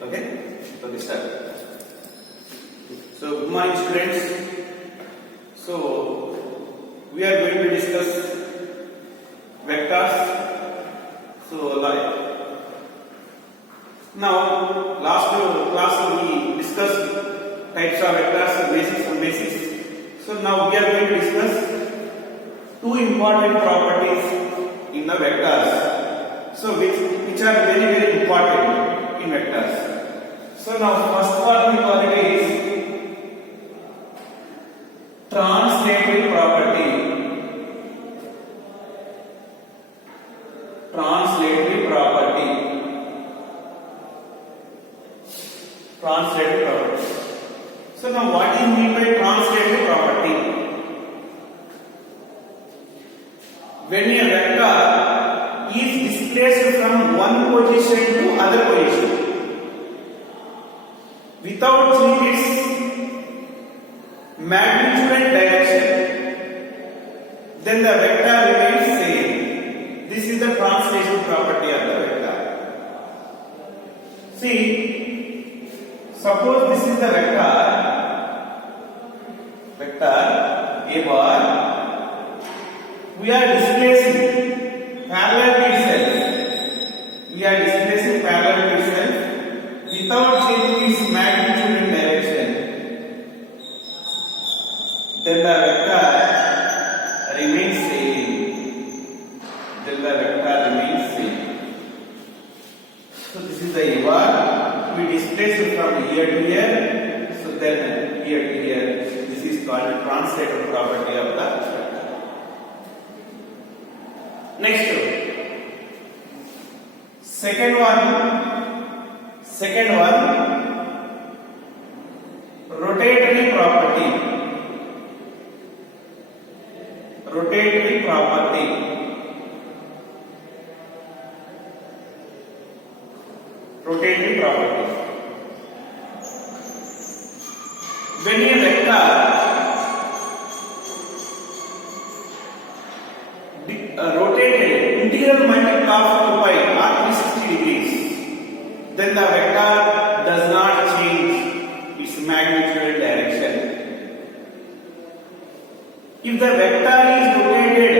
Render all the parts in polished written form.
Okay, okay, start. So good morning students. So we are going to discuss vectors. So like now last class we discussed types of vectors, basics and basics. So now we are going to discuss two important properties in the vectors. So which are very important in vectors. So now first one we call it is translative property. Translative property. Translative property. So now what is meant by translative property? When a vector is displaced from one position to other position without changing its magnitude and direction, then the vector remains same. This is the translation property of the vector. See, suppose this is the vector A bar. We are displacing parallel to itself. We are displacing parallel to itself without changing its magnitude and direction. Then the vector remains same. So this is the A bar. We displace it from here to here. So then here to here. This is called the translative property of the vector. Next, second one, rotatory property. Rotatory property. Rotatory property. When a vector rotated integral multiple of 2 pi or 360 degrees, then the vector does not change its magnitude and direction. If the vector is rotated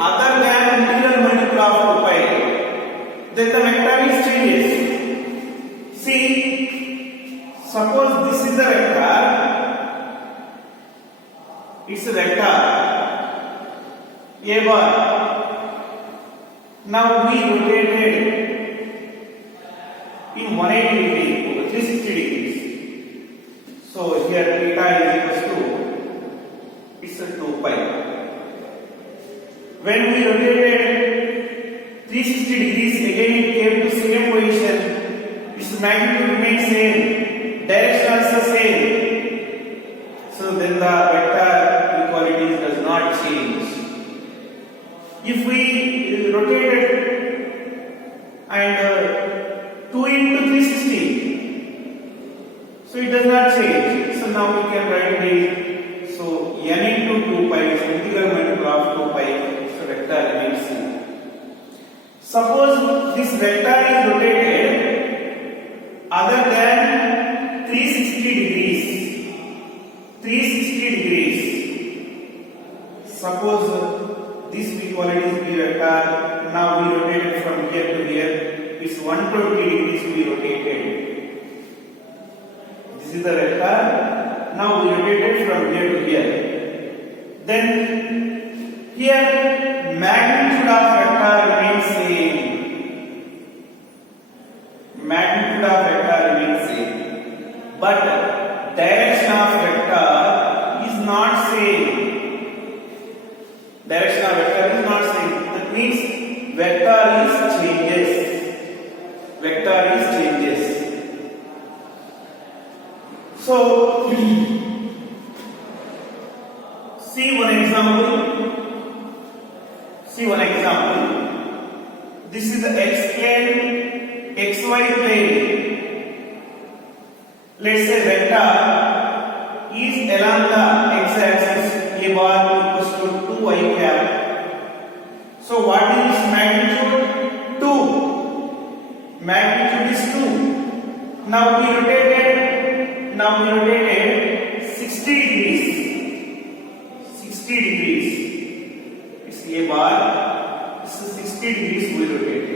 other than integral multiple of 2 pi, then the vector is changes. See, suppose this is the vector, it's a vector A bar. Now we rotated in 180 degree, 360 degrees. So here theta is equals to, it's a 2 pi. When we rotated 360 degrees, again it came to same position. Its magnitude remains same, direction also same. So then the vector equalities does not change. If we rotated and 2 into 360, so it does not change. So now we can write it. So n into 2 pi is integral multiple of 2 pi. So vector remains same. Suppose this vector is rotated other than 360 degrees. 360 degrees. Suppose this we call it is B vector. Now we rotated from here to here. It's 120 degrees we rotated. This is the vector. Now we rotated from here to here. Then here magnitude of vector remains same. Magnitude of vector remains same. But direction of vector is not same. Direction of vector is not same. That means vector is changes. Vector is changes. So see one example. This is the x plane, xy plane. Let's say vector is along the x-axis. A bar equals to 2 I cap. So what is its magnitude? 2. Magnitude is 2. Now we rotated 60 degrees. 60 degrees. It's a bar. This is 60 degrees we rotated.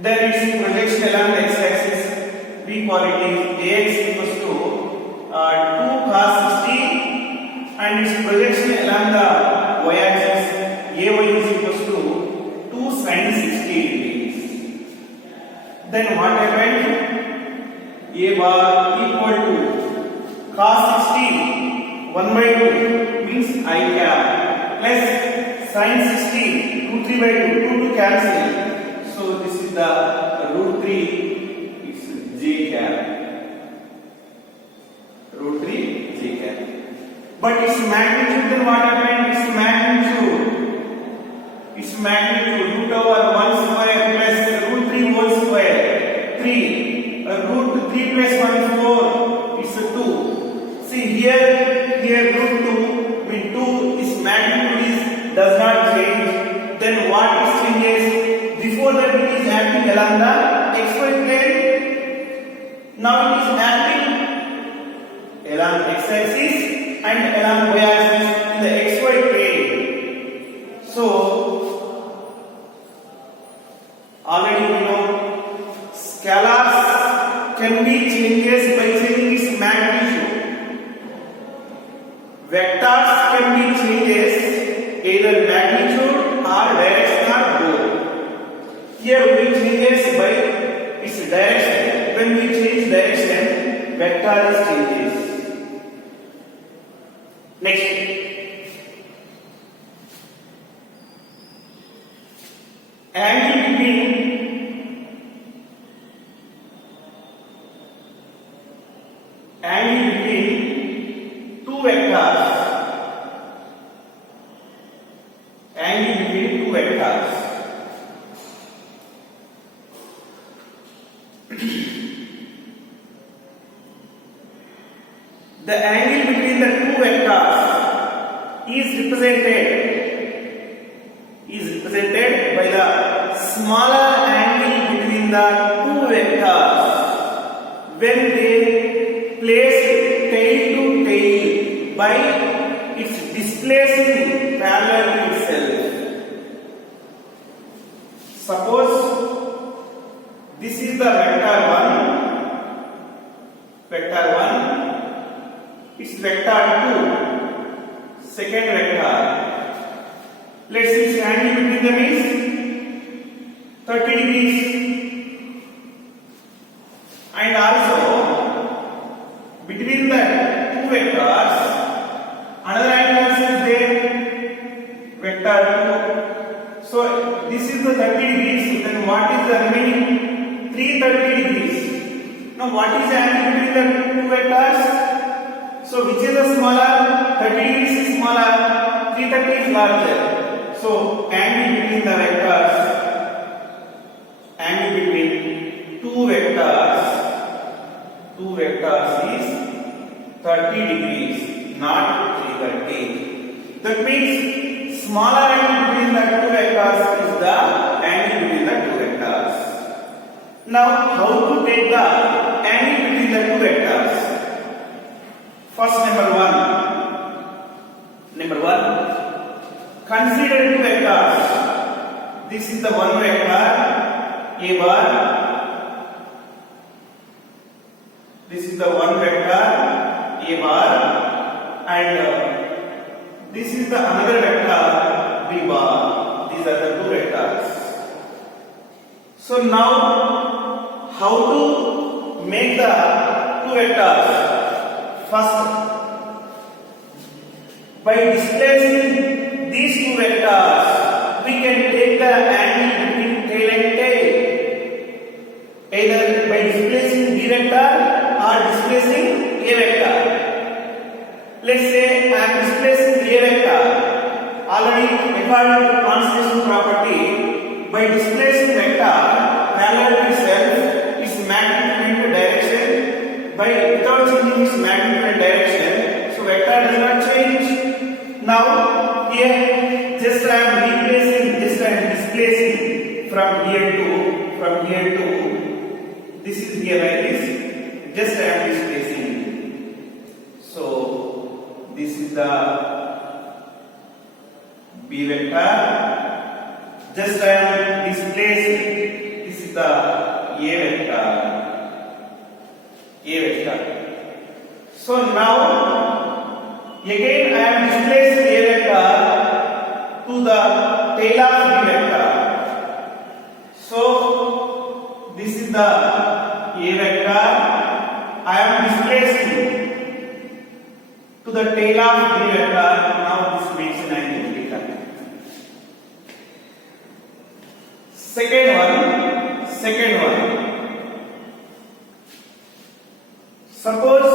Then its projection along the x-axis, we call it is ax equals to 2 cos 60, and its projection along the y-axis, ay is equals to 2 sin 60 degrees. Then what happened? A bar equal to cos 60 1 by 2 means I cap plus sin 60 2 3 by 2 2 to cancel. So this is the root 3 is j cap. Root 3 j cap. But its magnitude, then what happened? Its magnitude root over 1 square plus root 3 whole square 3 root 3 plus 1 4 is 2. See here root 2 mean 2 its magnitude does not change. Then what is changes? Before that it is acting along the xy plane. Now it is acting along x-axis and along y-axis in the xy plane. So already we know scalars can be changes by changing its magnitude. Vectors can be changes either magnitude or direction or both. Here we changes by its direction. When we change direction, vector is changes. Next, angle between two vectors. Angle between two vectors. The angle between the two vectors is represented by the smaller angle between the two vectors when they place tail to tail by its displacing parallel to itself. Suppose this is the vector 1, it's vector 2, second vector. Let's see its angle between them is 30 degrees. And also between the two vectors another angle is there, vector 2. So this is the 30 degrees. Then what is the remaining 330 degrees? Now what is the angle between the two vectors? So which is the smaller? 30 degrees is smaller, 330 is larger. So angle between the vectors, angle between two vectors is 30 degrees, not 330. That means smaller angle between the two vectors is the angle between the two vectors. Now how to take the angle between the two vectors? First, number one, consider two vectors. This is the one vector a bar. This is the one vector a bar, and this is the another vector b bar. These are the two vectors. So now how to make the two vectors? First, by displacing these two vectors, we can take the angle between tail and tail, either by displacing b vector or displacing a vector. Let's say I am displacing a vector. Already according to translation property, by displacing vector parallel to itself, its magnitude and direction by without changing its magnitude and direction, so vector does not change. Now here just I am displacing from here to this is here like this. Just I am displacing. So this is the B vector. Just I am displacing. This is the A vector. A vector. So now again I am displacing A vector to the tail of B vector. So this is the A vector. I am displacing to the tail of B vector. Now this makes an angle theta. Second one. Suppose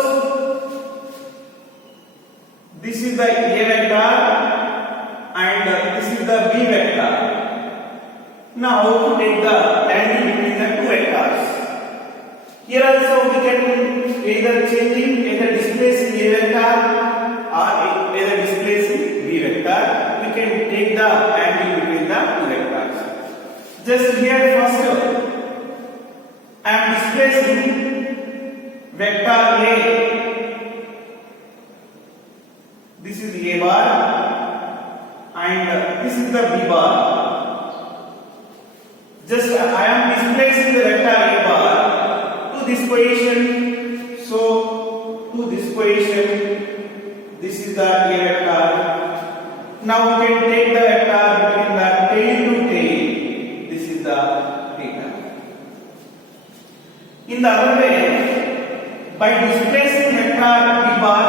this is the A vector and this is the B vector. Now to take the angle between the two vectors. Here also we can either displacing A vector or either displacing B vector. We can take the angle between the two vectors. Just here first I am displacing vector A. This is A bar and this is the B bar. Just I am displacing the vector A bar to this position. So to this position, this is the A vector. Now we can take the vector between the tail to tail. This is the theta. In the other way, by displacing vector B bar,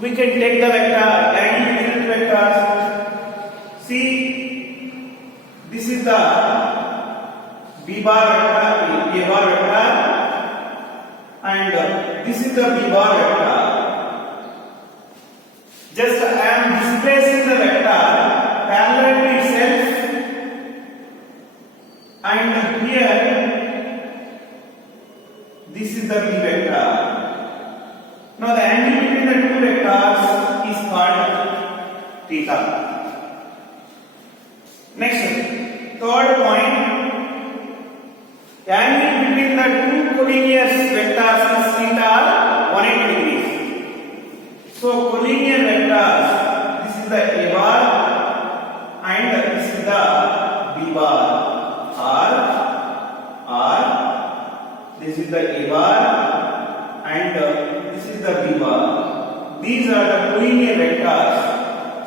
we can take the vector angle between the vectors. See, this is the B bar vector, A bar vector, and this is the B bar vector. Just I am displacing the vector parallel to itself, and here this is the B vector. Now the angle between the two vectors is called theta. Next, third point, angle between the two collinear vectors is theta 180 degrees. So collinear vectors, this is the A bar and this is the B bar, or this is the A bar and this is the B bar. These are the collinear vectors.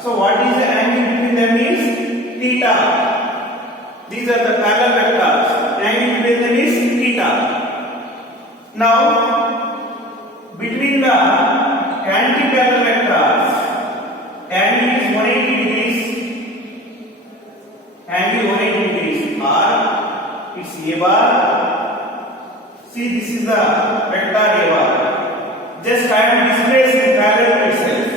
So what is the angle between them is theta. These are the parallel vectors. Angle between them is theta. Now between the anti-parallel vectors, angle is 180 degrees. Angle 180 degrees, or it's A bar. See, this is the vector A bar. Just I am displacing parallel to itself,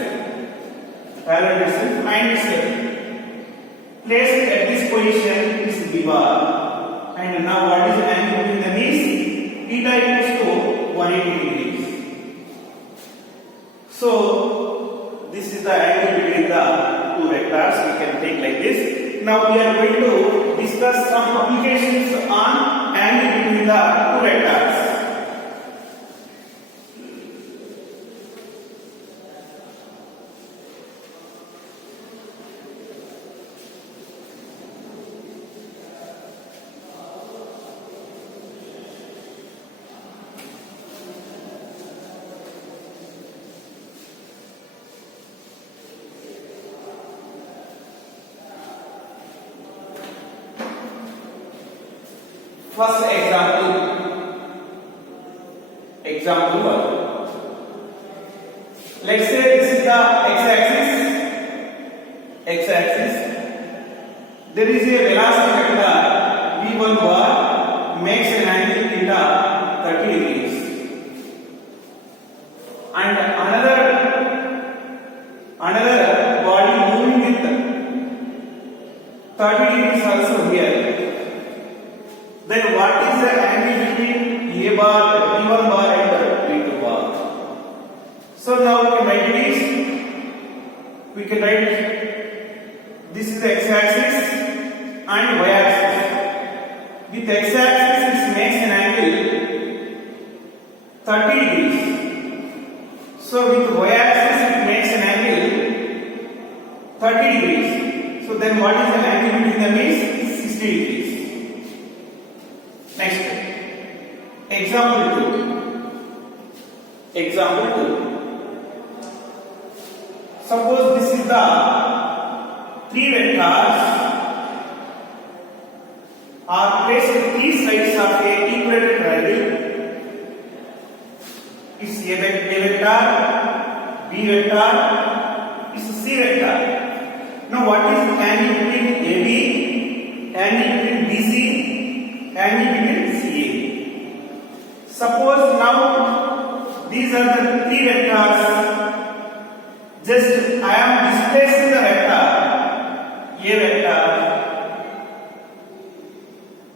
and itself. Place it at this position, this is B bar. And now what is the angle between them is theta equals to 180 degrees. So this is the angle between the two vectors. We can take like this. Now we are going to discuss some applications on angle between the two vectors. First example 1. Let's say this is the x-axis. There is a velocity vector v1 bar makes an angle theta 30 degrees, and another body moving with 30 degrees also here. Then what is the angle between A bar, V1 bar and V2 bar? So now we can write this is the x-axis and y-axis. With x-axis it makes an angle angle 30 degrees. So with y-axis it makes an angle 30 degrees. So then what is the angle between them is 60 degrees. Next, example 2. Example 2. Suppose this is the three vectors are placed at three sides of a equilateral triangle. It's A vector, B vector, it's C vector. Now what is the angle between AB, angle between BC, angle between CA? Suppose now these are the three vectors. Just I am displacing the vector A vector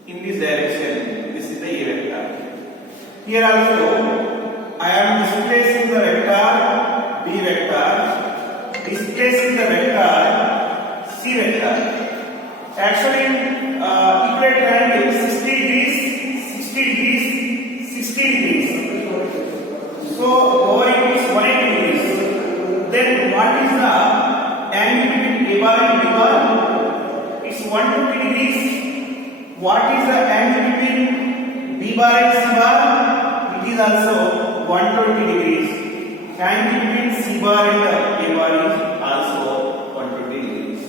in this direction. This is the A vector. Here also I am displacing the vector B vector, displacing the vector C vector. Actually, equilateral triangle is 60 degrees, 60 degrees, 60 degrees. So over it is 180 degrees. Then what is the angle between A bar and B bar? It's 120 degrees. What is the angle between B bar and C bar? It is also 120 degrees. Angle between C bar and A bar is also 120 degrees.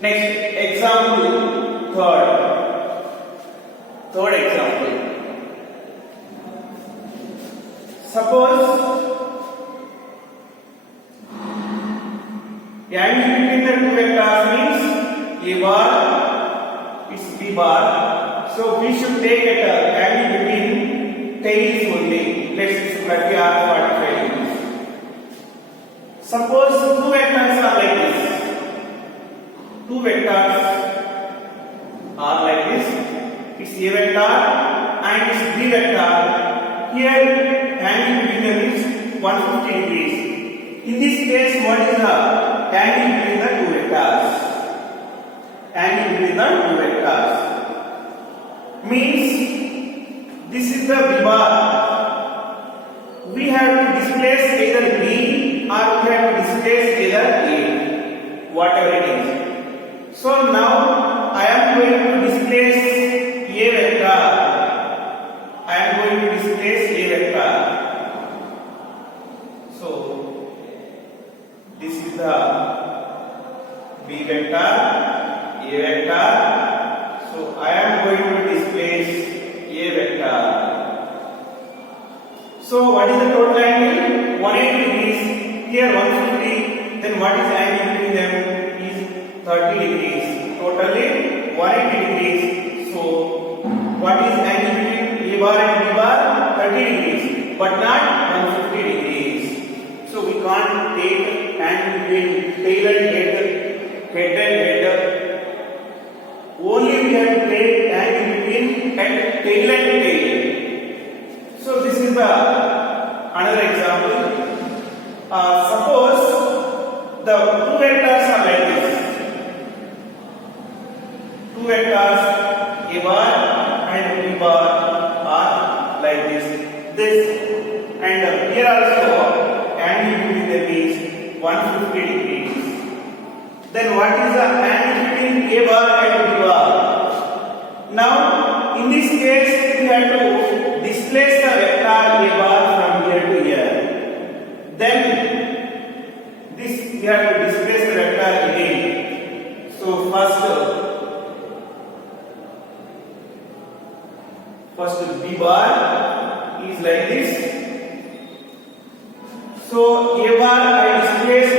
Next, example third example. Suppose the angle between the two vectors means A bar, it's B bar. So we should take an angle between tails only. Let's say 30 or 45 degrees. Suppose two vectors are like this. Two vectors are like this. It's A vector and it's B vector. Here angle between them is 150 degrees. In this case, what is the angle between the two vectors? Angle between the two vectors means this is the B bar. We have to displace either B or we have to displace either A, whatever it is. So now I am going to displace A vector. I am going to displace A vector. So this is the B vector, A vector. So I am going to displace A vector. So what is the total angle? 180 degrees. Here 150. Then what is the angle between them? Is 30 degrees. Totally 180 degrees. So what is angle between A bar and B bar? 30 degrees. But not 150 degrees. So we can't take angle between tail and head and head. Only we have to take angle between tail and tail. So this is the another example. Suppose the two vectors are like this. Two vectors A bar and B bar are like this. This and here also angle between them is 150 degrees. Then what is the angle between A bar and B bar? Now in this case we have to displace the vector A bar from here to here. Then this we have to displace the vector again. So first B bar is like this. So A bar I displace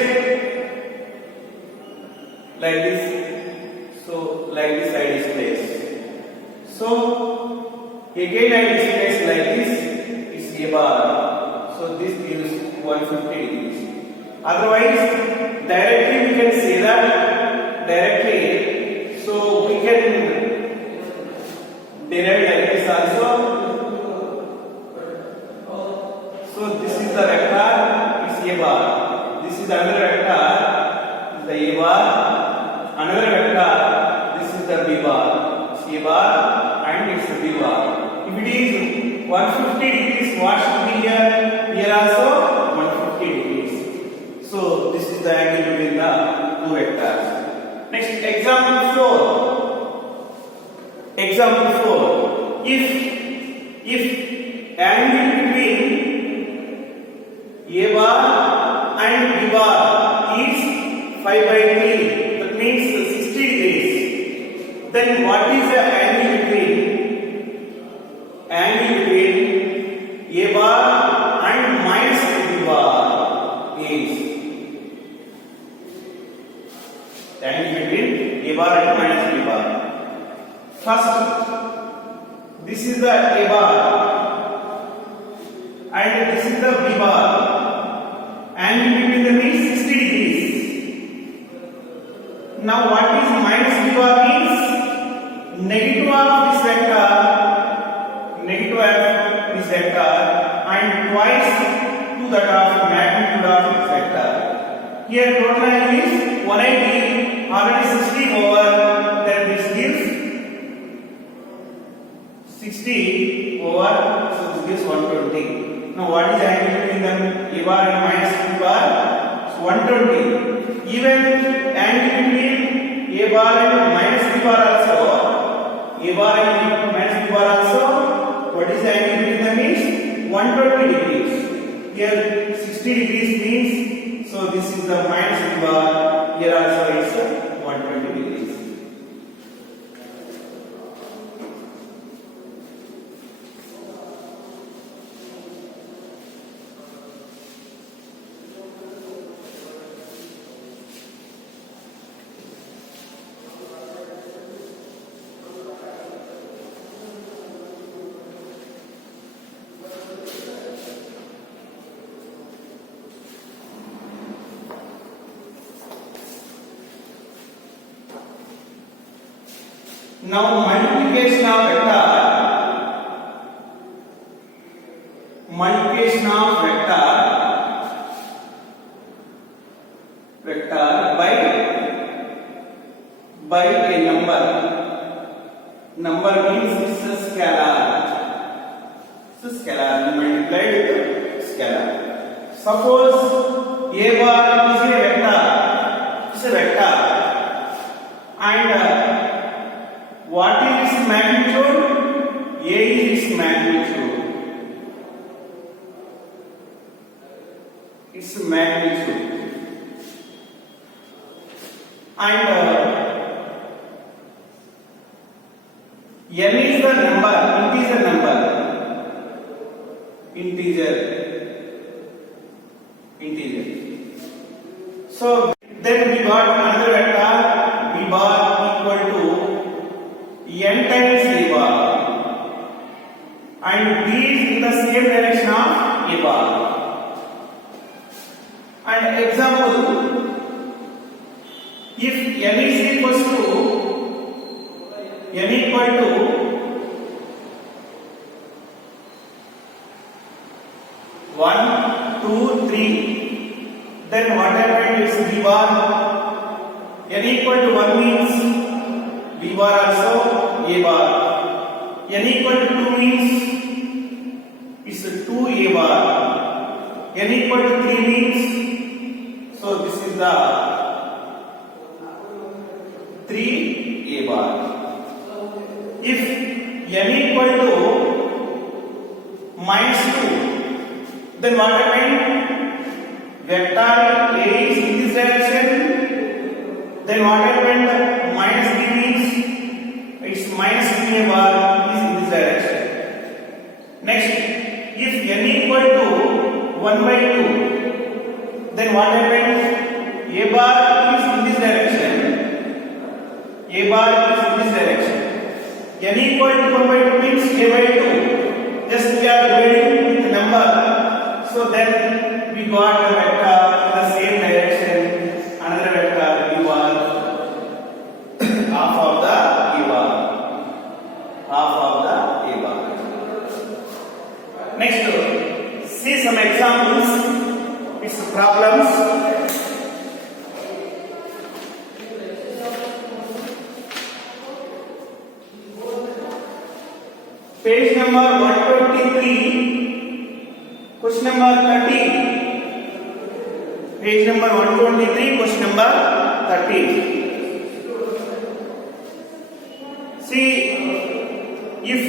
like this. So like this I displace. So again I displace like this. It's A bar. So this gives 150 degrees. Otherwise, directly we can say that directly. So we can derive like this also. So this is the vector, it's A bar. This is another vector, the A bar. Another vector, this is the B bar. It's A bar and it's V bar. If it is 150 degrees, what should be here? Here also 150 degrees. So this is the angle between the two vectors. Next, example 4. Example 4. If angle between A bar and B bar is 5/3, that means 60 degrees. Then what is the angle between A bar and minus B bar is? The angle between A bar and minus B bar. First, this is the A bar and this is the B bar. Angle between them is 60 degrees. Now what is minus B bar means? Negative of this vector, and twice to that of magnitude of this vector. Here total angle is 180, already 60 over, then this gives 60 over, so this gives 120. Now what is the angle between them? A bar and minus B bar? So 120. Even angle between A bar and minus B bar also, A bar and minus B bar also, what is the angle between them is 120 degrees. Here 60 degrees means, so this is the minus B bar, here also is 120 degrees. Now multiplication of vector by a number means it's a scalar. It's a scalar, multiplied with scalar. Suppose A bar is a vector, and what is its magnitude? A is its magnitude. Its magnitude. And n is the number, integer number. Integer. So then we got another vector B bar equal to n times A bar, and B is in the same direction of A bar. And example, if n is equal to 1, 2, 3, then what happened is B bar, n equal to 1 means B bar also A bar. N equal to 2 means it's 2 A bar. N equal to 3 means, so this is the 3 A bar. If n equal to minus 2, then what happened? Vector A is in this direction. Then what happened? Minus B means its minus B A bar is in this direction. Next, if n equal to 1/2, then what happens? A bar is in this direction. A bar is in this direction. N equal to 1/2 means A/2. Just we are dividing with the number. So then we got the vector in the same direction. Another vector B bar, half of the A bar. Next, see some examples. It's problems. Page number 123, question number 30. Page number 123, question number 30. See, if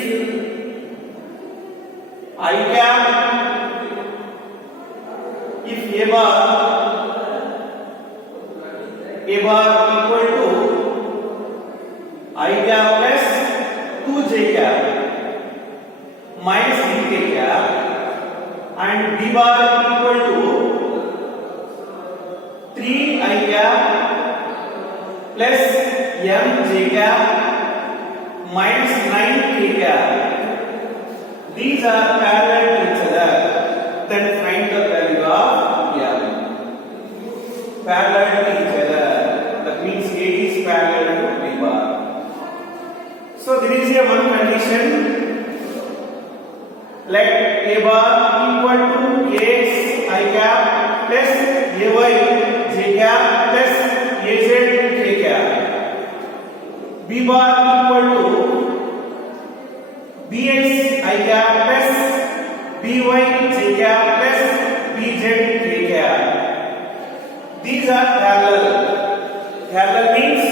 I cap, if A bar equal to I cap plus 2J cap minus DK cap, and B bar equal to 3I cap plus MJ cap minus 9K cap. These are parallel to each other. Then find the value of M. Parallel to each other. That means A is parallel to B bar. So there is a one condition. Let A bar equal to AX I cap plus AY J cap plus AZ K cap. B bar equal to BX I cap plus BY J cap plus BZ K cap. These are parallel. Parallel means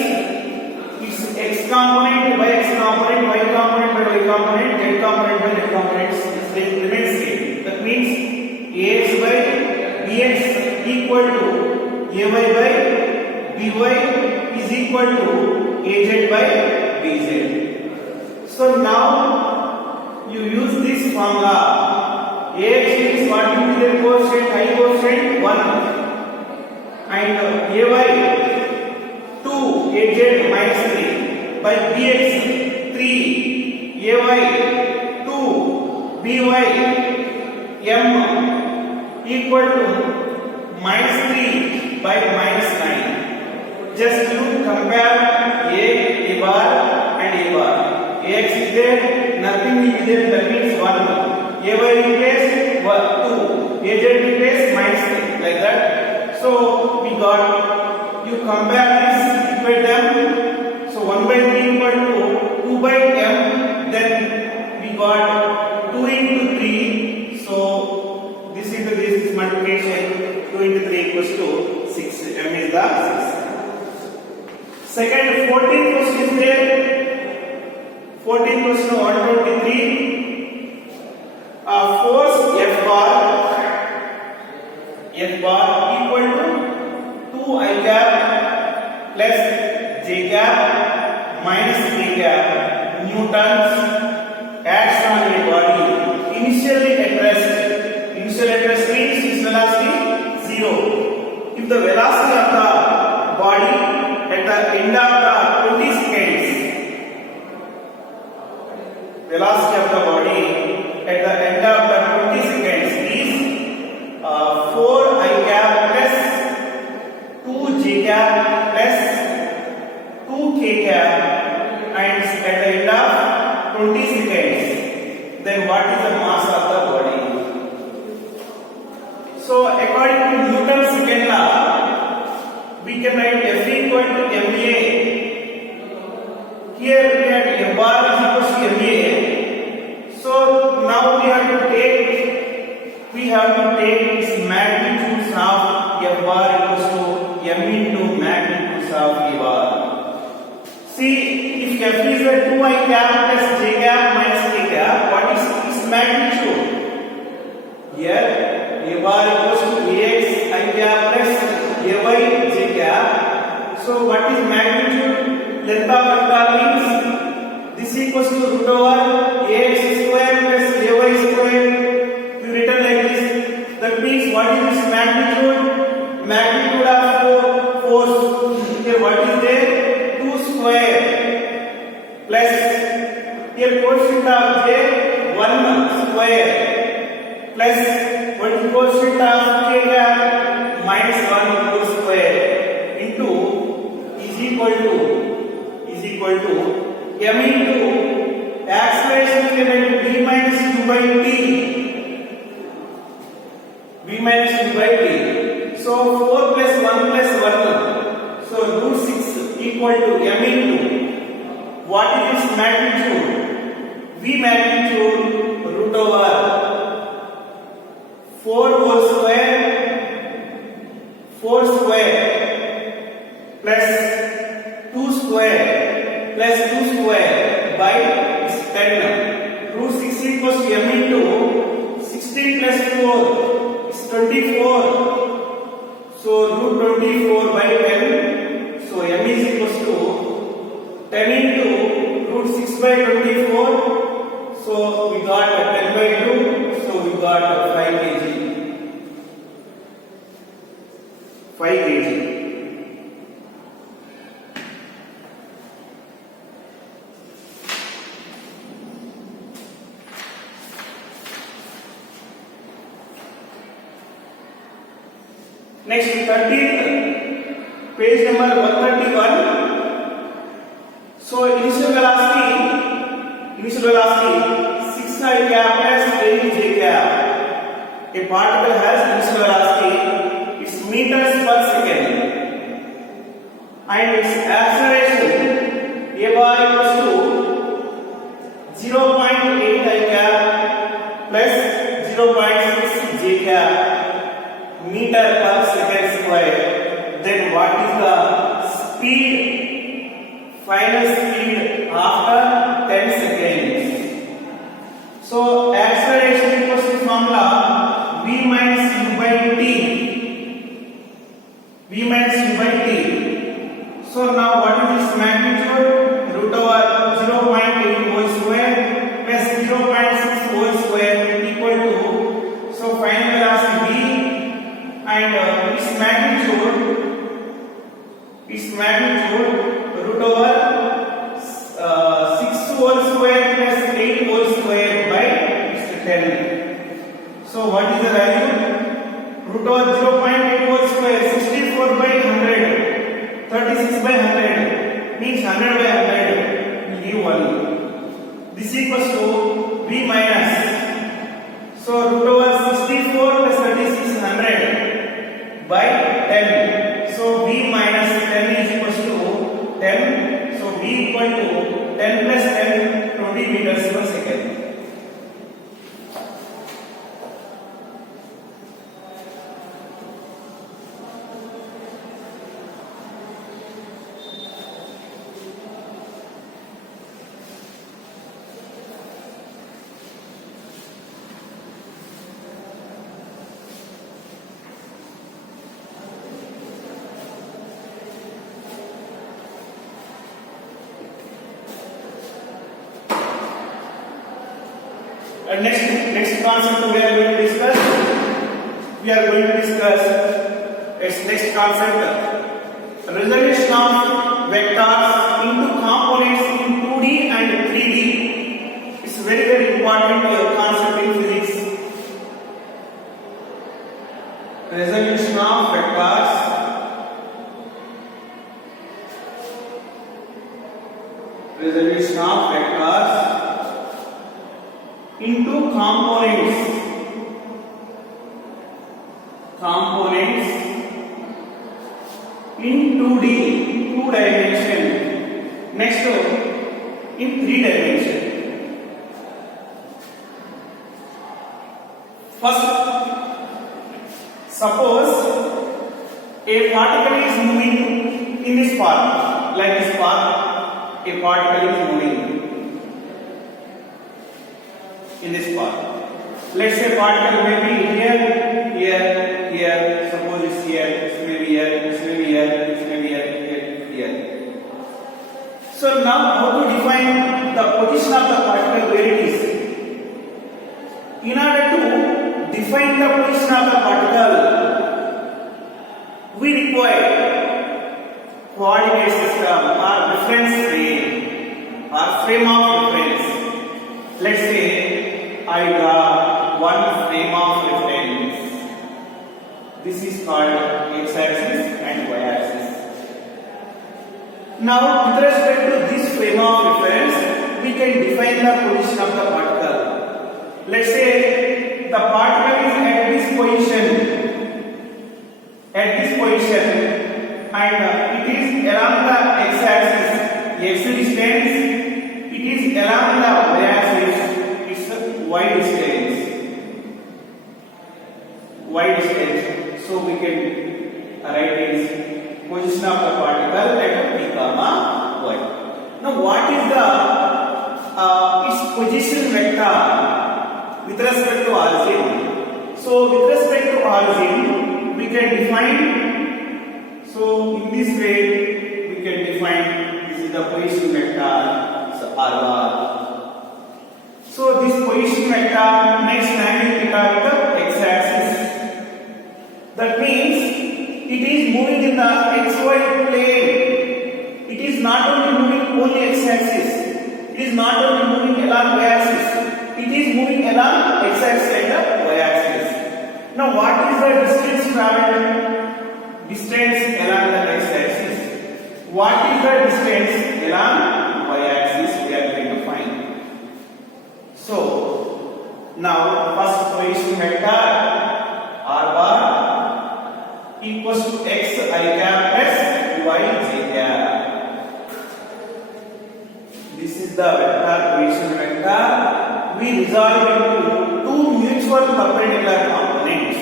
it's X component by X component, Y component by Y component, Z component by Z component. It remains same. That means AX by BX equal to AY by BY is equal to AZ by BZ. So now you use this formula. AX is what will be the quotient, high quotient 1, and AY 2, AZ minus 3 by BX 3, AY 2, BY M equal to minus 3 by minus 9. Just you compare A bar and A bar. AX is there, nothing is there, that means 1. AY replace 2, AZ replace minus 3, like that. So we got, you compare this equate them. So 1 by 3 equal to 2 by M, then we got 2 into 3. So this into this is multiplication. 2 into 3 equals to 6. M is the 6. Second, 14th question is there. 14th question 123. Force F bar equal to 2I cap plus J cap minus K cap newtons acts on a body initially at rest. Initial at rest means its velocity 0. If the velocity of the body at the end of the 20 seconds, velocity of the body at the end of the 20 seconds is 4I cap plus 2J cap plus 2K cap, and at the end of 20 seconds, then what is the mass of the body? So according to Newton's second law, we can write F equal to ma. Here we have F bar is equal to ma. So now we have to take its magnitudes of F bar equals to m into magnitudes of A bar. See, if F is a 2I cap plus J cap minus K cap, what is its magnitude? Here A bar equals to AX I cap plus AY J cap. So what is magnitude? Length of vector means this equals to root over AX square plus AY square. We written like this. That means what is its magnitude? Magnitude of force. Here what is there? 2 square plus here quotient of J 1 square plus what is quotient of K cap minus 1 whole square into is equal to m into acceleration is equal to v minus u by t. V minus u by t. So 4 plus 1 plus 1. So root 6 equal to m into what is its magnitude? V magnitude 10. Root 6 equals to m into 16 plus 4 is 24. So root 24 by 10. So m is equals to 10 into root 6 by 24. So we got 10 by 2. So we got 5 kg. 5 kg. Next 13th, page number 131. So initial velocity 6 I cap plus 8 j cap. A particle has initial velocity, it's meters per second, and its acceleration a bar equals to 0.8 I cap plus 0.6 j cap meter per second square. Then what is the speed, final speed after 10 seconds? So acceleration equals to formula v minus u by t. V minus u by t. So now what is this magnitude? Root over 0.8 whole square plus 0.6 whole square equal to, so final velocity v and its magnitude root over 6 whole square plus 8 whole square by 10. So what is the value? Root over 0.8 whole square 64 by 100, 36 by 100 means 100 by 100 will give 1. This equals to v minus, so root over 64 plus 36 is 100 by 10. So v minus 10 is equals to 10. So v equal to 10 plus 10, 20 meters per second. And next concept we are going to discuss. Its next concept, resolution of vectors into components in 2D and 3D. It's very important concept in physics. Resolution of vectors into components in 2D, 2 dimension. Next in 3 dimension. First, suppose a particle is moving in this path, like this path. A particle is moving in this path. Let's say particle may be here. Suppose it's here. This may be here. This may be here. This may be here. So now, how to define the position of the particle where it is? In order to define the position of the particle, we require coordinate system or reference frame or frame of reference. Let's say I draw one frame of reference. This is called x-axis and y-axis. Now, with respect to this frame of reference, we can define the position of the particle. Let's say the particle is at this position, and it is along the x-axis, x distance. It is along the y-axis, it's y distance. So we can write its position of the particle at p, y. Now what is the its position vector with respect to origin. So with respect to origin, we can define. So in this way, we can define this is the position vector. So r bar. So this position vector makes angle theta with the x-axis. That means it is moving in the xy plane. It is not only moving only x-axis. It is not only moving along y-axis. It is moving along x-axis and the y-axis. Now, what is the distance traveled? Distance along the x-axis. What is the distance along y-axis? We are going to find. So, now first position vector r bar equals to x I cap plus y j cap. This is the vector position vector. We resolve into two mutual perpendicular components.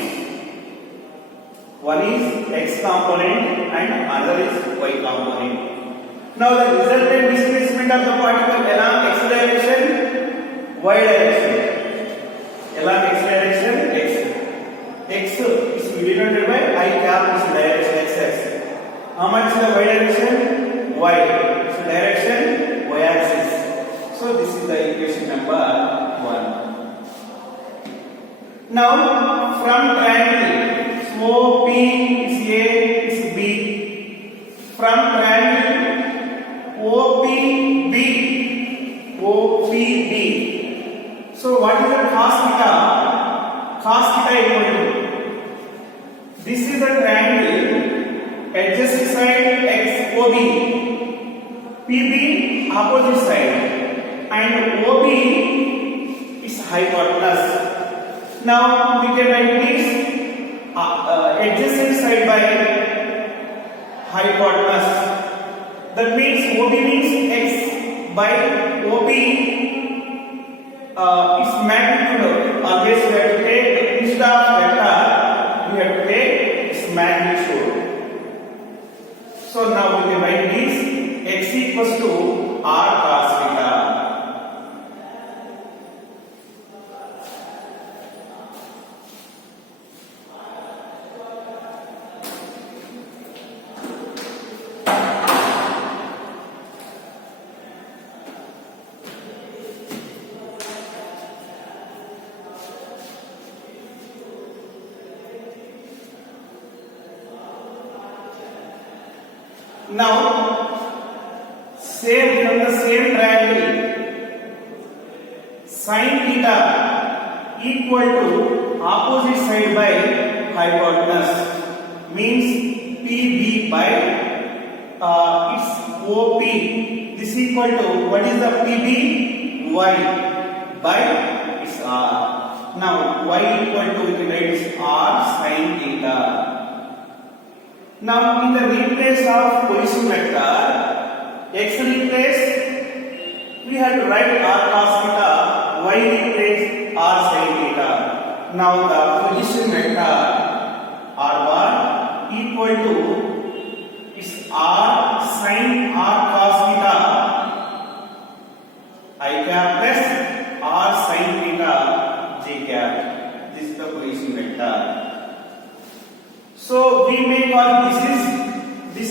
One is x component and another is y component. Now the resultant displacement of the particle along x direction, y direction. Along x direction, x is denoted by I cap is direction x-axis. How much is the y direction? Y. So direction y axis. So this is the equation number 1. Now from triangle, so P is A is B. From triangle OPB. So what is the cos theta? Cos theta equal to, this is the triangle, adjacent side XOB, PB opposite side, and OB is hypotenuse. Now we can write this adjacent side by hypotenuse. That means OB means x by OB is magnitude. Always we have to take instead of vector, we have to take its magnitude. So now we can write this x equals to r cos theta. Now, from the same triangle, sin theta equal to opposite side by hypotenuse means PB by its OP. This equal to, what is the PB? Y by its R. Now, Y equal to, we can write is R sin theta. Now, in the replace of position vector, x replace, we have to write r cos theta, y replace r sin theta. Now, the position vector r bar equal to is r sin r cos theta I cap plus r sin theta j cap. This is the position vector. So we may call this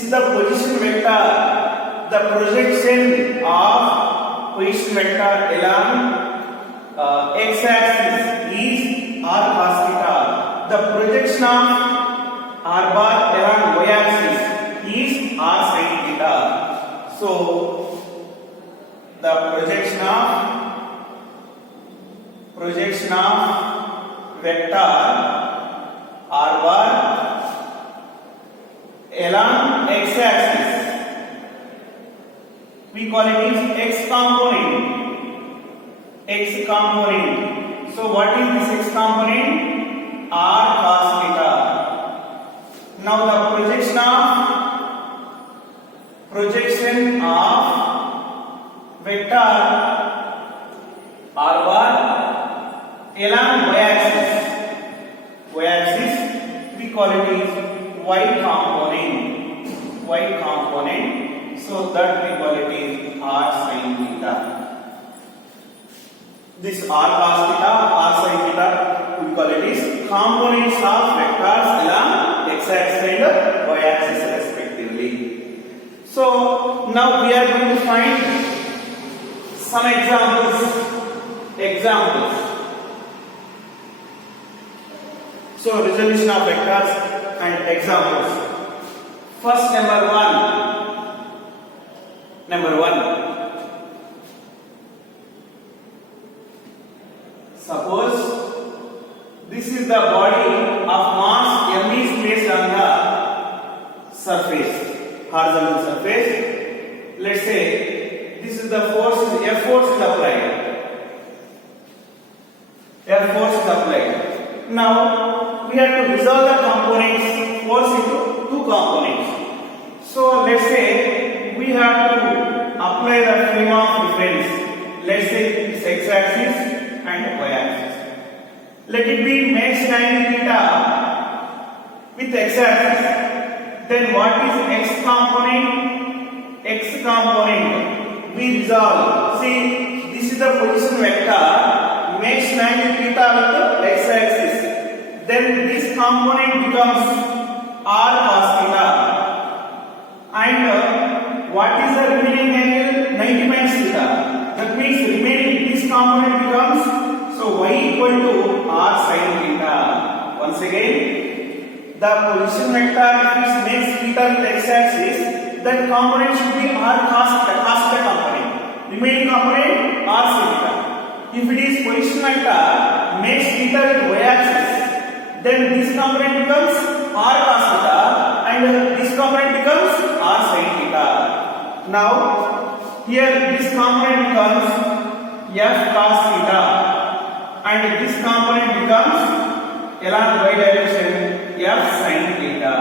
is the position vector. The projection of position vector along x-axis is r cos theta. The projection of r bar along y-axis is r sin theta. So the projection of vector r bar along x-axis, we call it is x component. So what is this x component? R cos theta. Now the projection of vector r bar along y-axis, we call it is y component. So that we call it is r sin theta. this r cos theta, r sin theta, we call it is components of vectors along x-axis and y-axis respectively. So now we are going to find some examples. So resolution of vectors and examples. First, number one. Suppose this is the body of mass m is placed on the surface, horizontal surface. Let's say this is the force, F force is applied. Now we have to resolve the components, force into two components. So let's say we have to apply the frame of reference. Let's say this x-axis and y-axis. Let it be max sin theta with x-axis. Then what is x component? We resolve. See, this is the position vector. Max sin theta with the x-axis. Then this component becomes r cos theta. And what is the remaining angle? 90 minus theta. That means remaining this component becomes, so y equal to r sin theta. Once again, the position vector if it makes theta with x-axis, that component should be r cos theta component. Remaining component r sin theta. If it is position vector makes theta with y-axis, then this component becomes r cos theta and this component becomes r sin theta. Now here this component becomes f cos theta and this component becomes along y direction f sin theta.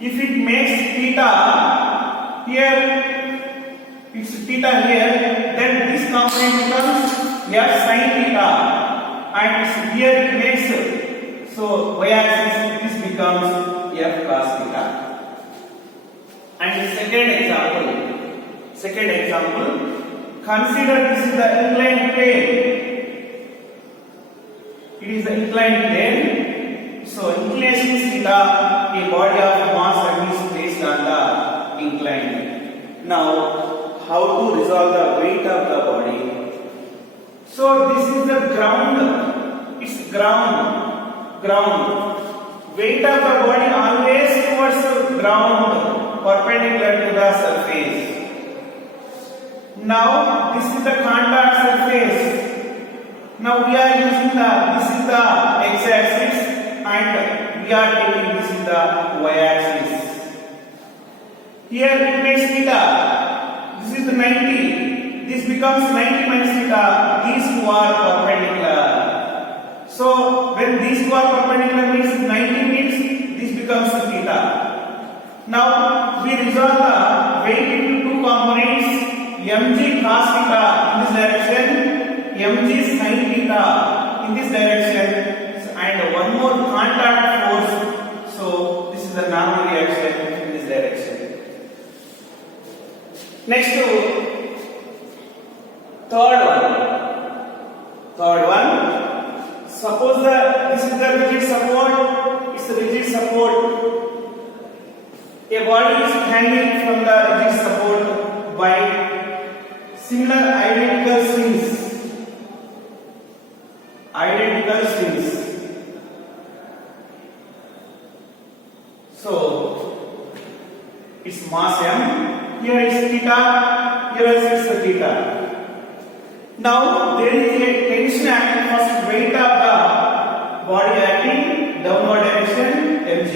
If it makes theta here, it's theta here, then this component becomes f sin theta and here it makes, so y-axis this becomes f cos theta. And the second example, consider this is the inclined plane. It is the inclined plane. So inclination is theta, a body of mass is placed on the incline. Now how to resolve the weight of the body? So this is the ground. It's ground. Weight of the body always towards the ground, perpendicular to the surface. Now this is the contact surface. Now we are using this is the x-axis and we are taking this is the y-axis. Here it makes theta. This is the 90. This becomes 90 minus theta. These two are perpendicular. So when these two are perpendicular means 90 means this becomes theta. Now we resolve the weight into two components, mg cos theta in this direction, mg sin theta in this direction, and one more contact force. So this is the normal reaction in this direction. Next to third one. Suppose this is the rigid support. It's the rigid support. A body is hanging from the rigid support by similar identical strings. So it's mass m. Here is theta. Here is theta. Now there is a tension acting, first weight of the body acting downward direction mg.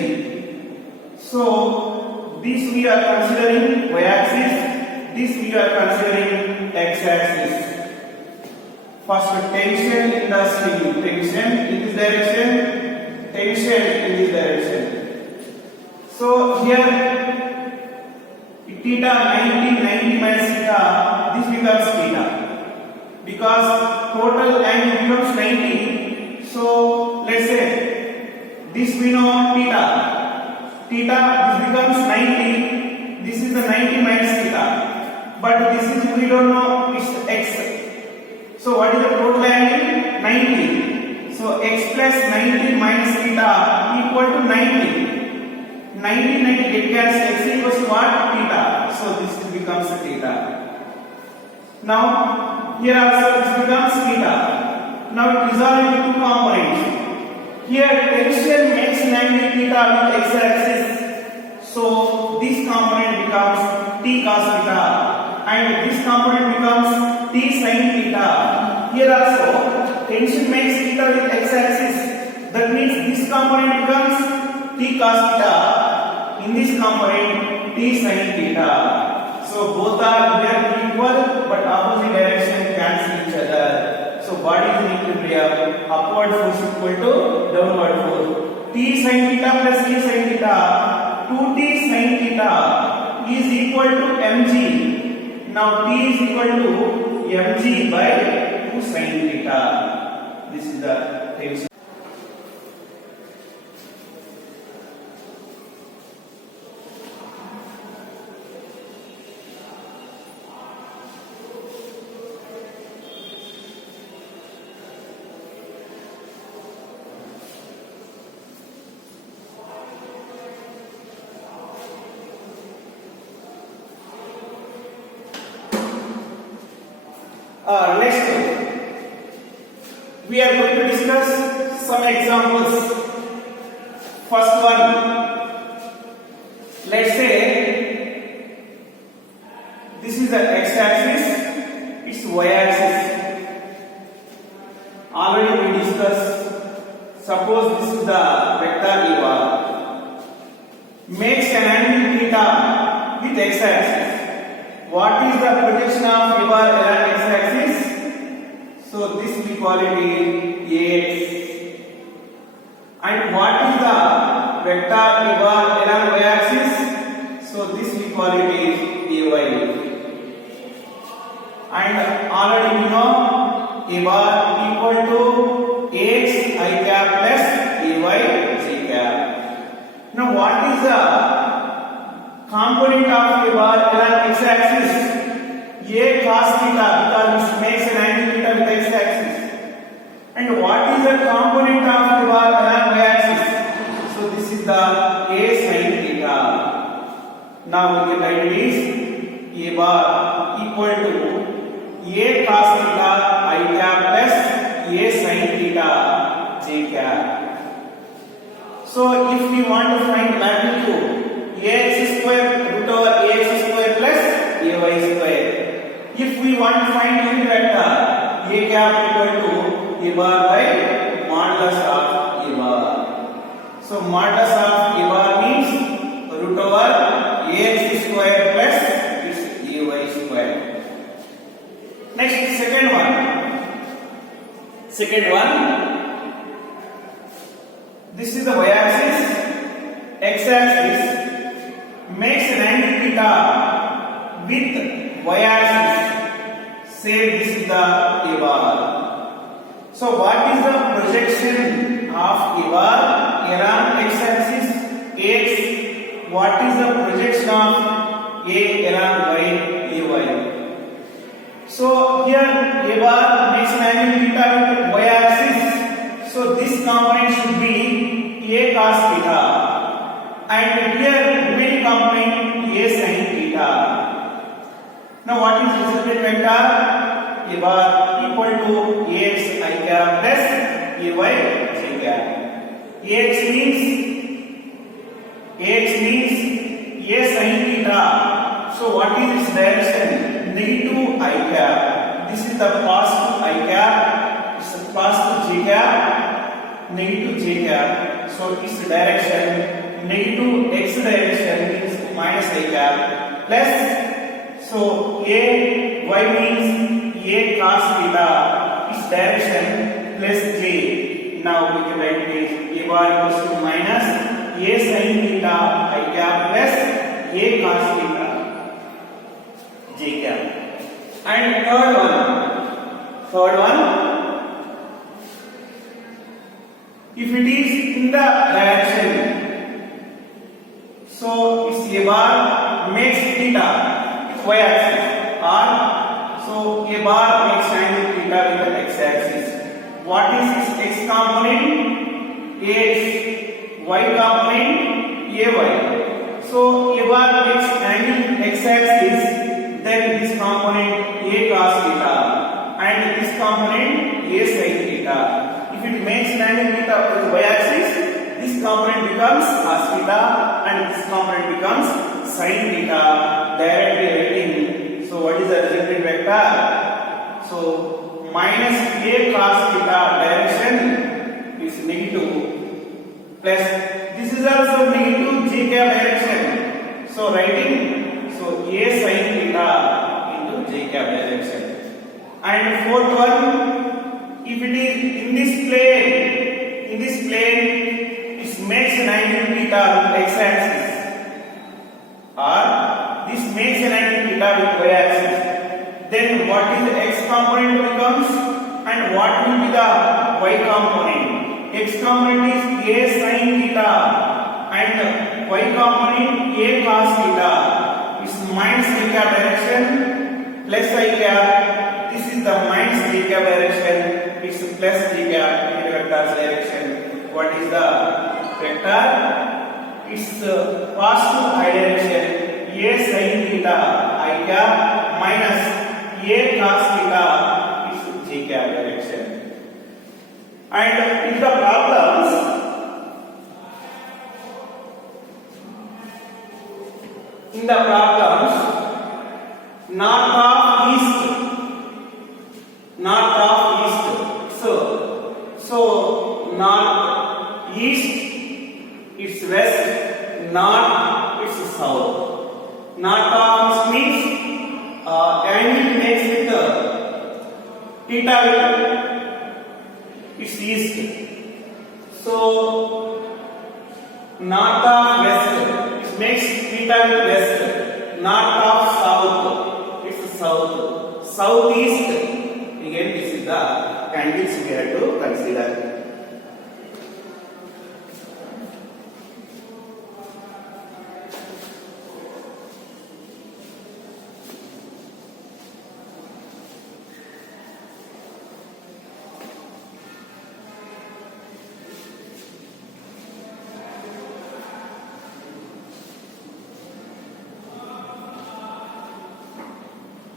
So this we are considering y-axis, this we are considering x-axis. First tension in the string, tension in this direction, tension in this direction. So here theta 90 minus theta, this becomes theta. Because total angle becomes 90, so let's say this we know theta, this becomes 90, this is the 90 minus theta, but this is we don't know, it's x. So what is 90. So x plus 90 minus theta equal to 90. 90 get cancelled, x equals to what? Theta. So this becomes theta. Now here also this becomes theta. Now it resolves into two components. Here tension makes an angle theta with x axis. So this component becomes t cos theta and this component becomes t sin theta. Here also tension makes theta with x axis. That means this component becomes t cos theta. In this component t sin theta. So both are here equal but opposite direction cancel each other. So body is in equilibrium. Upward force equal to downward force. T sin theta plus t sin theta. 2t sin theta is equal to mg. Now t is equal to mg by 2 sin theta. This is the tension. Next, we are going to discuss some examples. First one, let's say this is the x-axis, it's y-axis. Already we discussed. Suppose this is the vector E bar. Makes an angle theta with x-axis. What is the projection of A bar along x-axis? So this we call it Ax. And what is the vector A bar along y-axis? So this we call it Ay. And already we know A bar equal to Ax I cap plus Ay j cap. Now what is the component of A bar along x-axis? A cos theta, because it makes an angle theta with x-axis. And what is the component of A bar along y-axis? So this is the A sin theta. Now we can write this A bar equal to A cos theta I cap plus A sin theta j cap. So if we want to find magnitude, ax square root over ax square plus ay square. If we want to find unit vector, a cap equal to a bar by modulus of a bar. So modulus of a bar means root over ax square plus its ay square. Next, second one. This is the y-axis, x-axis makes an angle theta with y-axis. Say this is the A bar. So what is the projection of A bar along x-axis? X. What is the projection of A along y? Ay. So here A bar makes an angle theta with y-axis. So this component should be A cos theta. And here remaining component A sin theta. Now what is resultant vector? A bar equal to Ax I cap plus Ay j cap. Ax means A sin theta. So what is its direction? Negative I cap. This is the positive I cap. It's the positive j cap. Negative j cap. So its direction negative x direction means minus I cap plus. So a y means a cos theta. Its direction plus j. Now we can write this a bar equals to minus a sin theta I cap plus a cos theta j cap. And third one, if it is in the direction, so its a bar makes theta y-axis, or so a bar makes angle theta with the x-axis. What Ax, y component ay. So a bar makes angle x axis, then this component a cos theta and this component a sin theta. If it makes an angle theta with y axis, this component becomes cos theta and this component becomes sin theta, directly writing. So what is the resultant vector? So minus a cos theta direction is negative, plus this is also negative j cap direction. So writing, so a sin theta into j cap direction. And fourth one, if it is in this plane, it makes an angle theta with x axis, or this makes an angle theta with y axis, then what is the x component becomes and what will be the y component? X component is a sin theta and y component a cos theta. Is minus j cap direction plus I cap. This is the minus j cap direction. It's plus j cap in vector's direction. What is the vector? It's positive I direction. A sin theta I cap minus a cos theta is j cap direction. And in the problems, north of east. So north east it's west, north it's south. North of east means angle makes with theta it's east. So north of west it makes theta with west. North of south it's south. Southeast, again this is the angles we have to consider.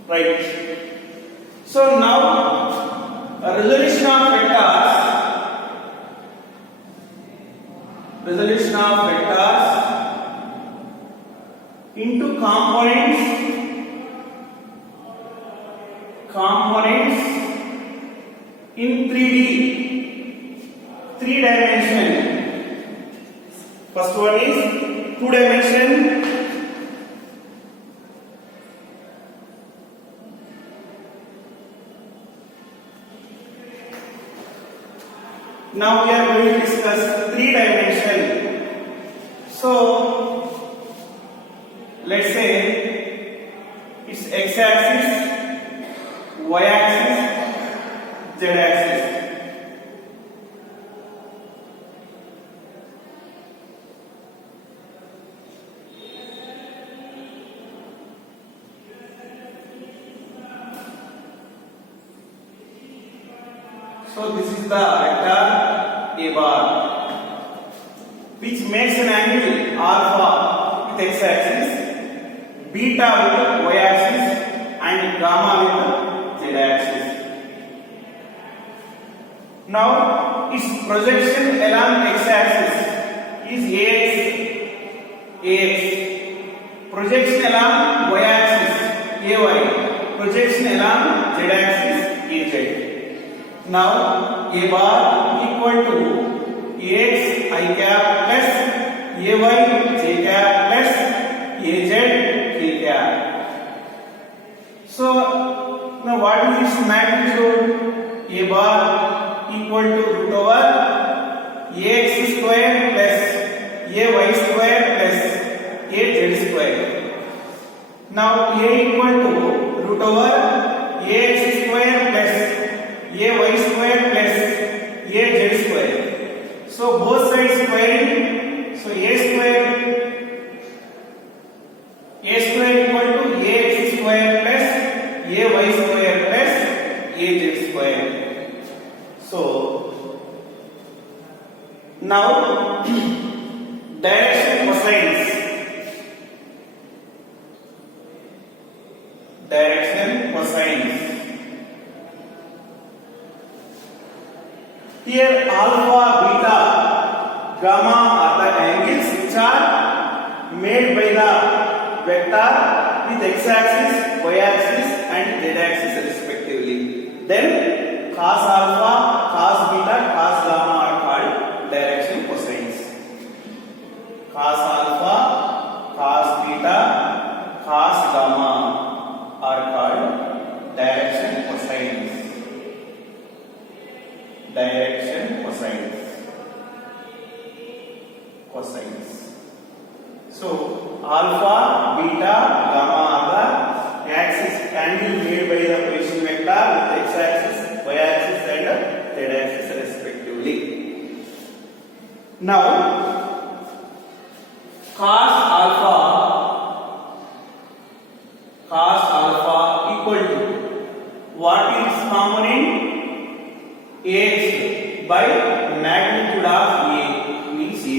Right. So now resolution of vectors into components in 3D, 3 dimension. First one is 2 dimension. Now we are going to discuss 3 dimension. So let's say it's x axis, y axis, z axis. So this is the vector a bar, which makes an angle alpha with x axis, beta with y axis, and gamma with z axis. Now its projection along x axis is ax, projection along y axis ay, projection along z axis az. Now a bar equal to ax I cap plus ay j cap plus az k cap. So now what is its magnitude? A bar equal to root over ax square plus ay square plus az square. Now a equal to root over ax square plus ay square plus az square. So both sides squaring. So a square equal to ax square plus ay square plus az square. So Now direction cosines. Direction cosines. Here alpha, beta, gamma are the angles which are made by the vector with x-axis, y-axis and z-axis respectively. Then cos alpha, cos beta, cos gamma are called direction cosines. Cos alpha, cos beta, cos gamma are called direction cosines. Direction cosines. Cosines. So alpha, beta, gamma are the axis angle made by the position vector with x-axis, y-axis and z-axis respectively. Now cos alpha equal to what is component? Ax by magnitude of A means A,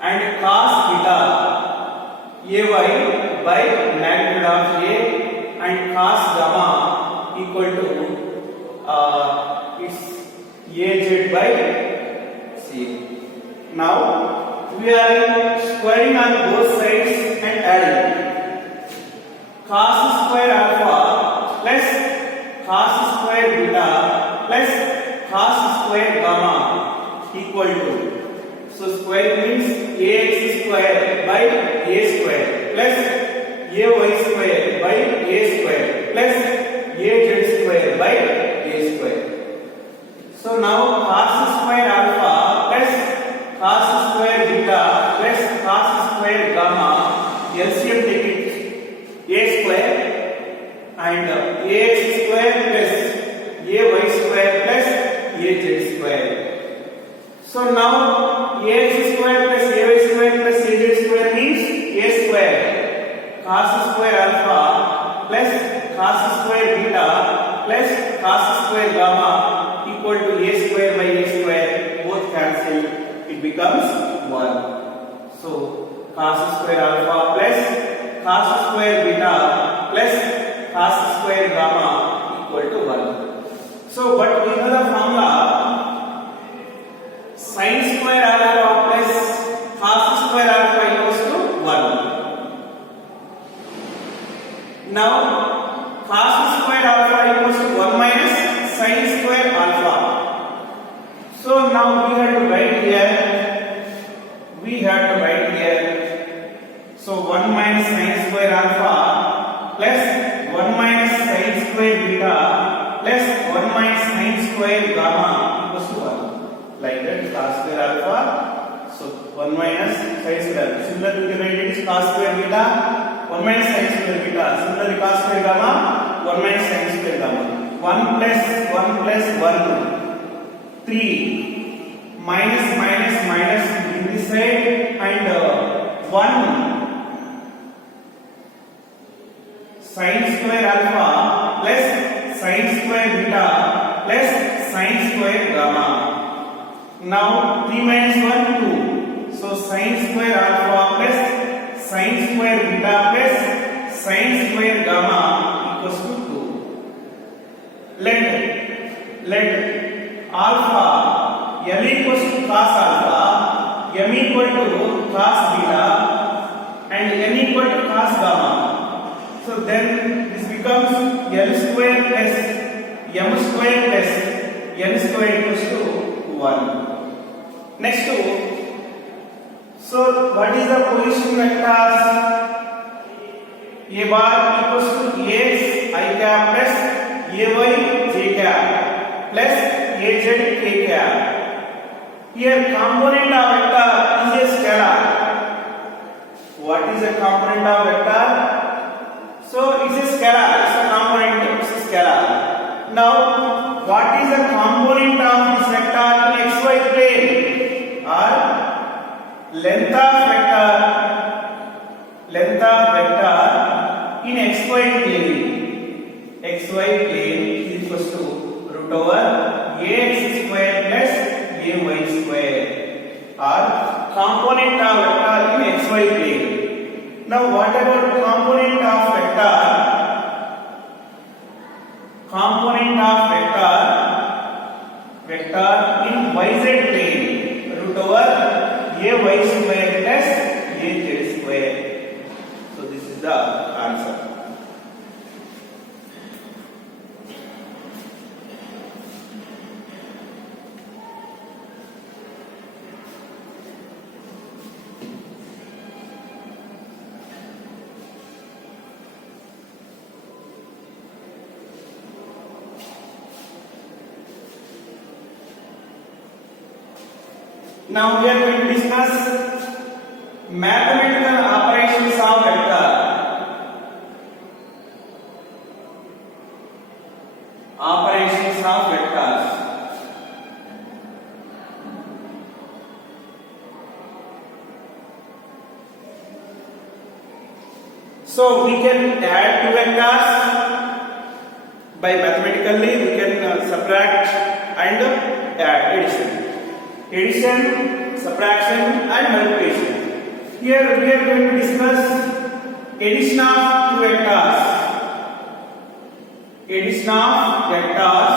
and cos beta ay by magnitude of A, and cos gamma equal to its az by C. Now we are squaring on both sides and adding. Cos square alpha plus cos square beta plus cos square gamma equal to, so square means ax square by a square plus ay square by a square plus az square by a square. So now cos square alpha plus cos square beta plus cos square gamma, LCM take it, a square and ax square plus ay square plus az square. So now ax square plus ay square plus az square means a square cos square alpha plus cos square beta plus cos square gamma equal to a square by a square, both cancel, it becomes 1. So cos square alpha plus cos square beta plus cos square gamma equal to 1. So but we know the formula sin square alpha plus cos square alpha equals to 1. Now cos square alpha equals to 1 minus sin square alpha. So now we have to write here. So 1 minus sin square alpha plus 1 minus sin square beta plus 1 minus sin square gamma equals to 1. Like that, cos square alpha. So 1 minus sin square. Similarly, we can write it as cos square beta, 1 minus sin square beta. Similarly, cos square gamma, 1 minus sin square gamma. 1 plus 1, 3. Minus in this side and 1 sin square alpha plus sin square beta plus sin square gamma. Now 3 minus 1, 2. So sin square alpha plus sin square beta plus sin square gamma equals to 2. Let alpha m equals to cos alpha, m equal to cos beta and n equal to cos gamma. So then this becomes L square plus m square plus n square equals to 1. Next to, so what is the position vectors? A bar equals to ax I cap plus ay j cap plus az k cap. Here component of vector is a scalar. What is a component of vector? So it's a scalar. It's a component. It's a scalar. Now, what is the component of this vector in xy plane? Or length of vector in xy plane. Xy plane is equals to root over ax square plus ay square. component of vector in xy plane. Now what about component of vector? Component of vector in yz plane, root over ay square plus az square. So this is the answer. Now we are going to discuss mathematical operations of vector. Operations of vectors. So we can add two vectors by mathematically. We can subtract and add, addition, subtraction and multiplication. Here we are going to discuss addition of two vectors. Addition of vectors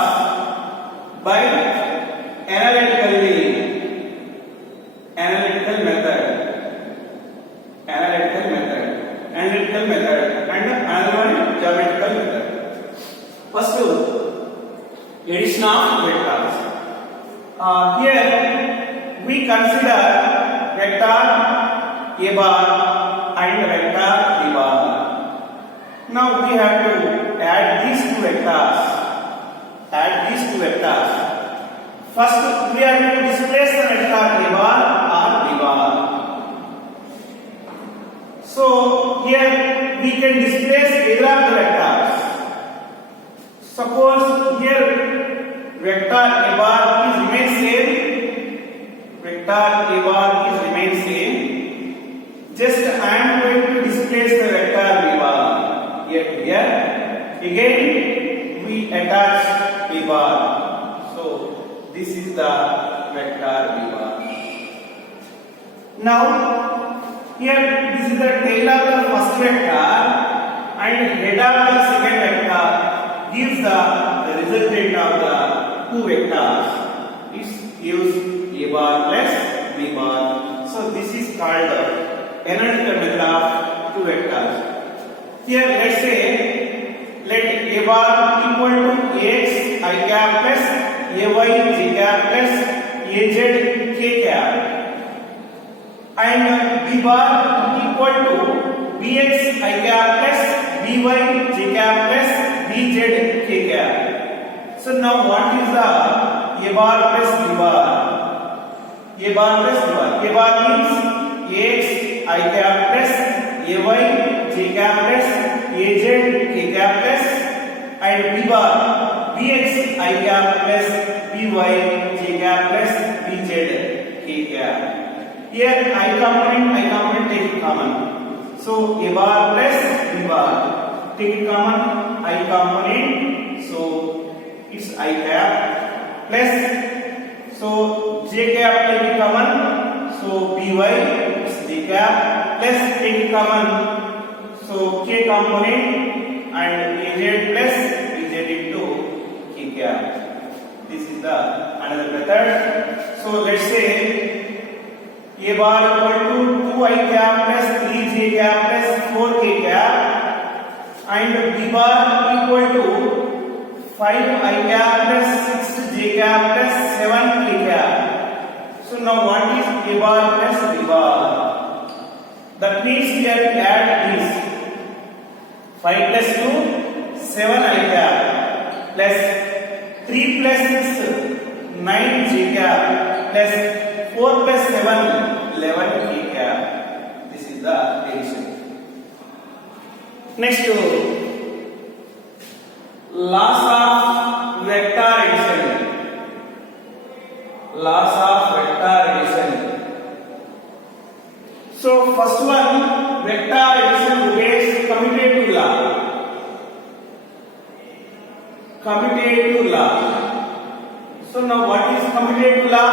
by analytical method, and another one geometrical method. First, addition of vectors. Here we consider vector a bar and vector b bar. Now we have to add these two vectors. First we are going to displace the vector a bar or b bar. So here we can displace either of the vectors. Suppose here vector a bar is remain same. Just I am going to displace the vector b bar here. Again we attach b bar. So this is the vector b bar. Now here this is the tail of the first vector and head of the second vector gives the resultant of the two vectors. It gives a bar plus b bar. So this is called analytical method of two vectors. Here let's say let a bar equal to ax I cap plus ay j cap plus az k cap, and b bar equal to bx I cap plus by j cap plus bz k cap. So now what is the a bar plus b bar? A bar means ax I cap plus ay j cap plus az k cap plus, and b bar bx I cap plus by j cap plus bz k cap. Here I component take it common. So a bar plus b bar take it common, I component. So it's I cap plus, so j cap take it common, so by is j cap plus take it common, so k component and az plus bz into k cap. This is the another method. So let's say a bar equal to 2 I cap plus 3 j cap plus 4 k cap, and b bar equal to 5 I cap plus 6 j cap plus 7 k cap. So now what is a bar plus b bar? That means we have to add this 5 plus 2 7 I cap plus 3 plus 6 9 j cap plus 4 plus 7 11 k cap. This is the addition. Next, loss of vector addition. So first one, vector addition obeys commutative law. So now what is commutative law?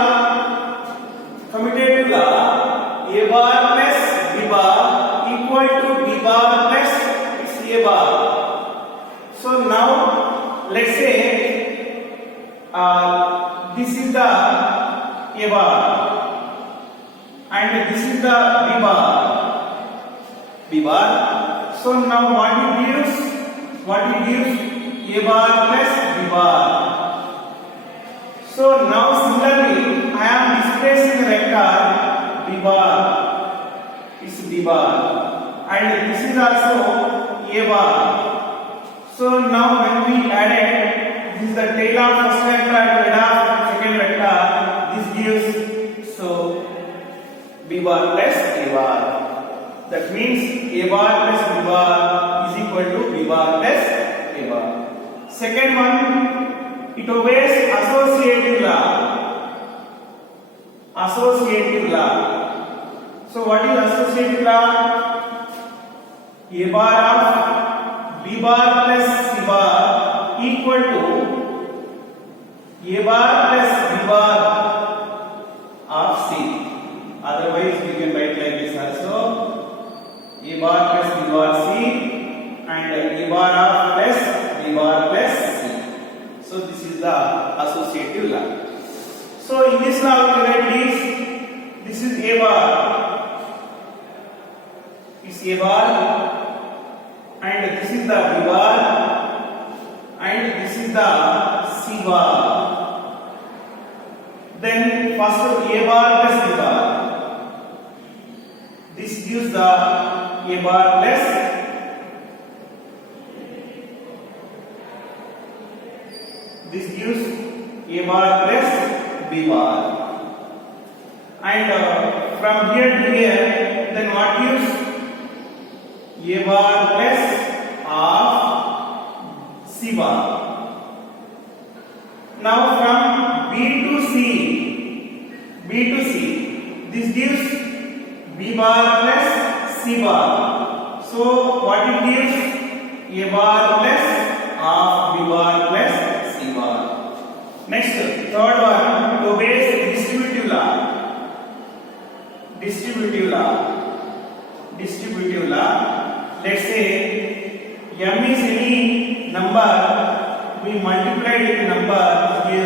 Commutative law A bar plus B bar equal to B bar plus A bar. So now let's say this is the A bar and this is the B bar. So now what it gives? A bar plus B bar. So now similarly I am displacing the vector B bar. It's B bar and this is also A bar. So now when we added, this is the tail of first vector and head of second vector, this gives so B bar plus A bar. That means A bar plus B bar is equal to B bar plus A bar. Second one, it obeys associative law. So what is associative law? A bar of B bar plus C bar equal to A bar plus B bar of C. Otherwise we can write like this also. A bar plus B bar C and A bar of plus B bar plus C. So this is the associative law. So in this law we write this is A bar. It's A bar and this is the B bar and this is the C bar. Then first A bar plus B bar. This gives the A bar plus A bar plus B bar. And from here to here, then what gives? A bar plus of C bar. Now from B to C, this gives B bar plus C bar. So what it gives? A bar plus of B bar plus C bar. Next, third one, it obeys distributive law. Let's say M is any number, we multiply with the number, it